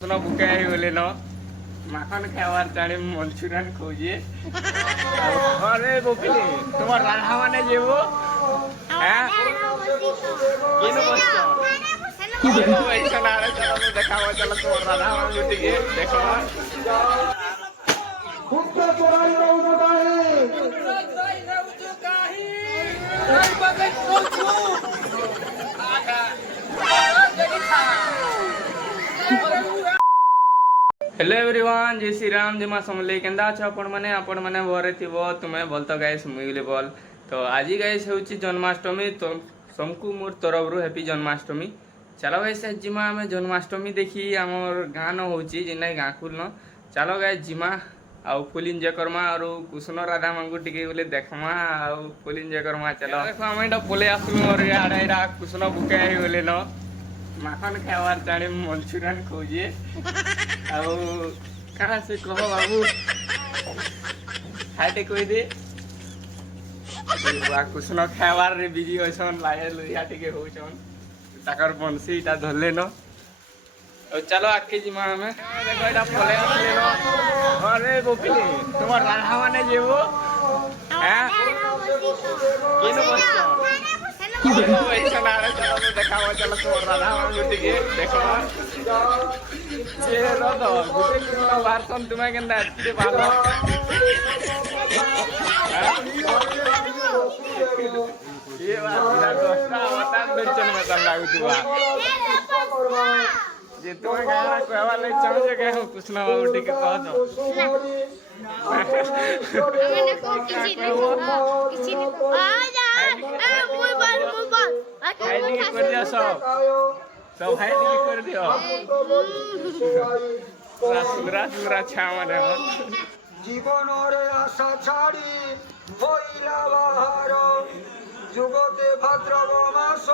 सुनो बुके आई बोले न माखन खावार चाहे मंचूरियन खोजिए अरे बोपिले तुम्हार राधा माने जेबो हैं किनो बच्चा किनो ऐसा नारे चलो तो देखावा चलो तुम्हार राधा माने जुटी के देखो खुद चोराई रहू काहे नहीं बगै सोचू हेलो एवरीवन जय श्री राम जय मां समले केंदा छ आपण माने भरे थिबो तुमे बोलतो गाइस मुइले बोल तो आज गाइस होची जन्माष्टमी तो समकु मोर तरफ रु हैप्पी जन्माष्टमी चलो गाइस जिमा हमें जन्माष्टमी देखी हमर गान होची जिनै गाकुल न चलो गाइस जिमा आउ फुल एंजॉय करमा और कुसनो राधा मांगु टिके बोले देखमा आउ फुल एंजॉय करमा चलो देखो हम एटा पोले आसु और आडा कुसनो बुके आई बोले न माखन खावार चाहे मंचूरियन खोजिए ଆଉ କାଣା ସେ କହ ବାବୁ ହାଇଟେ କହି ଦେ କୁସନ ଖାଇବାର ରେ ବିଜି ଅଛନ୍ ଲାଏ ଲୁହିଆ ଟିକେ ହଉଛନ୍ ତାକର ବଂଶୀ ଇଟା ଧରଲେ ନ ଆଉ ଚାଲ ଆଗକେ ଯିମା ଆମେ ଦେଖ ଏଟା ପଳେ ଆସିଲେ ନ अरे बोपिले तुम्हार राधा माने जेबो हैं किनो बच्चा किनो ऐसा नारे चलो तो देखावा चलो तुम्हार राधा माने जुटी के देखो ये रदो गुटे किनो वारसन तुमे केनदा एते बालो ये वाला दोस्ता वता बेचन में तम लागु तुवा जे तुम्हें गाना कहवा ले चल जगह हो कुछ ना उठी के कह दो मैंने को किसी ने आ जा ए मोबाइल हाइडी कर दिया सब हाइडी कर दियो रासुरा छा माने हो जीवन रे आशा छाड़ी होइला बाहर जुगते भाद्रव मास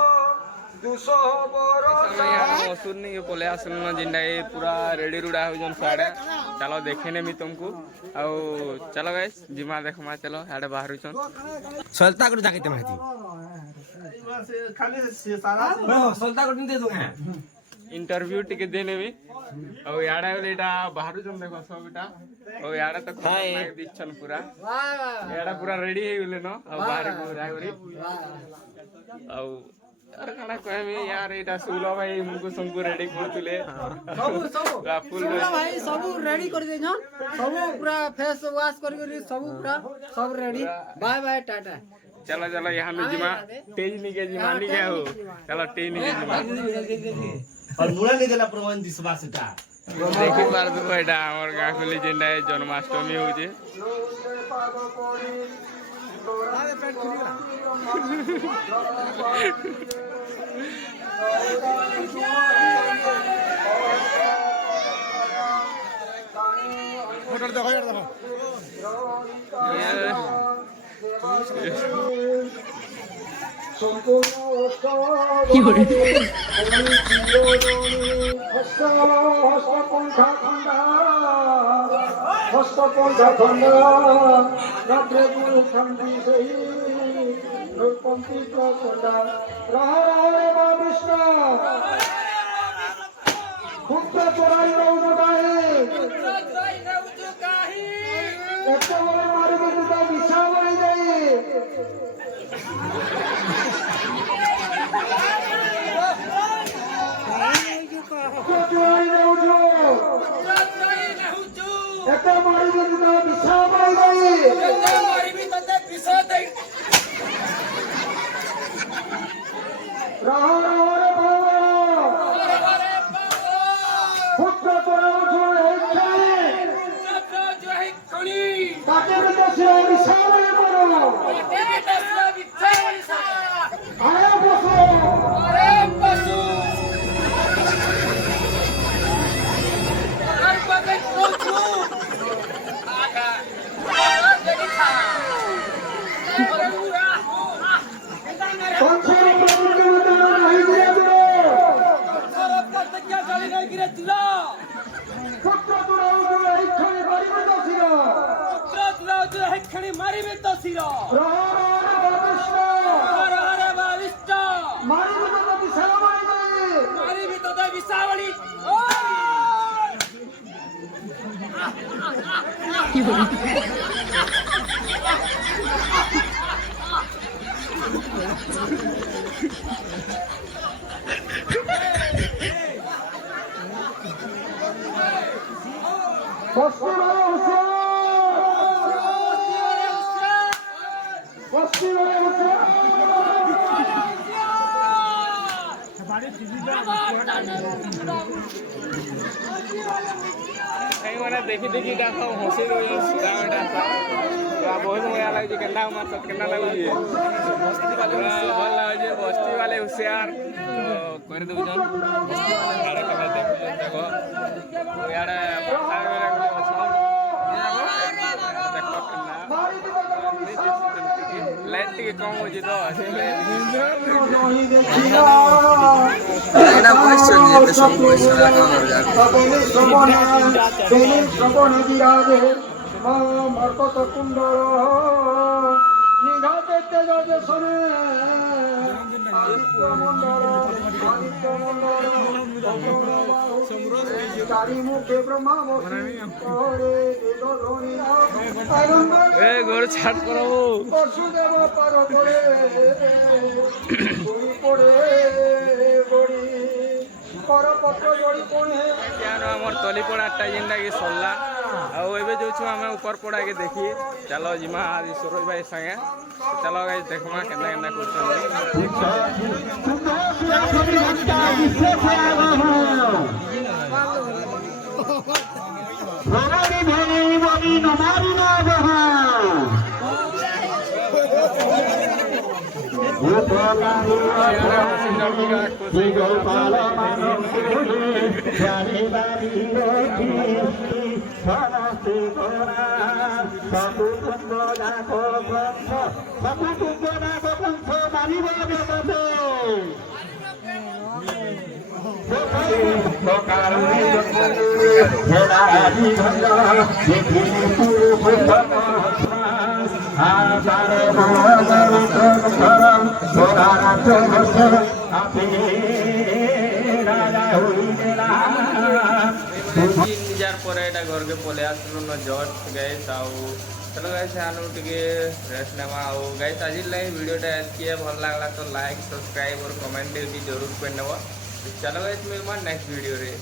मसूर नहीं पोले आसन जिंदा पूरा रेडी रुड़ा हो जन साड़े चलो देखे मी तुमको आउ चलो गाइस जिमा देखमा चलो हाडे बाहर छन सलता कर जाके माहिती खाली से सारा सलता कर दे दो इंटरव्यू टिके देने भी और याडा एटा बाहर छन देखो सबटा और याडा तो खाए दिछन पूरा याडा पूरा रेडी हे गेले न और बाहर को रागरी और यार खाना कहमे यार एटा सुलो भाई मुको संगु रेडी करतुले सब फुल भाई सब रेडी कर दे सब पूरा फेस वॉश कर सब पूरा सब रेडी बाय बाय टाटा चलो चलो यहाँ में जिमा तेज नहीं के जिमा नहीं गया हो चलो तेज नहीं के जिमा और मुड़ा नहीं देला प्रमाण दिसबा सेटा देखि पार दो एटा हमर गाखली जेंडा जन्माष्टमी हो जे फोटो देखो यार देखो হস্তপন্থা খন্ডা রাত্রে গুরু খন্ডি সেই নৈপন্থী প্রচন্ডা রহ রে মা বিষ্ণু ক্ষুদ্র চোরাই রৌদ গায়ে একটা বলে মারবে দুটা বিছা বলে যায় চোরাই রৌদ একটা মারবে দুটা বিছা বলে যায় রহ রে পুত্র তোরা তাকে বসে বিছানায় পড়ো আরে বসো মারিবে তো শির মারিবে তো বিছাবলি পশ্চিমবঙ্গে হুঁশিয়ার পশ্চিমবঙ্গে হুঁশিয়ার कहीं मैंने देखी देखी का सब हंसी रही है सीधा में डालता तो बहुत मजा लगी जी केना हमारे साथ केना लगी है बस्ती वाले बोल लगे जी बस्ती वाले होशियार तो कर दो जन बस्ती वाले गाड़ी का देखो तो यार पत्थर मेरे को सब देखो केना लाइट के कम हो जी तो এটা কোয়েশ্চন যে সব কোয়েশ্চন শ্রবণ বিরাজে মর্কত কুণ্ডল নিঘাতে তেজ শোনে আদিত্য মণ্ডল চারি মুখে ব্রহ্মা করে ए गोर छाट करो পশুদেব পার করে পড়ে বড়ি করপত্র জড়ি পড়ে क्या आमर तली पड़ाटा जेनटा कि सरला आउ एबे जोछु आमे ऊपर पड़ा के देखी चलो जिमा आज सरोज भाई संगे चलो गाइस देखमा केना केना करछन ভগবানী ভগবানী বনি নমারি নবহা গোপাল মানব জানি বাড়ি সমস্তে গোরা সকুটুম্ব দেখো গ্রন্থ সকুটুম্ব দেখো গ্রন্থ মানিব জগতে যার পরে এটা ঘরকে পলে আসলো না জট গাইস আউ চলো গাইস আনো টিকে রেস্ট নেওয়া আউ গাইস আজির লাইক ভিডিওটা এতকিয়ে ভালো লাগলা তো লাইক সবস্ক্রাইব और कमेंट भी जरूर कर नेवा चलो गाइस मिलमा नेक्स्ट वीडियो रे।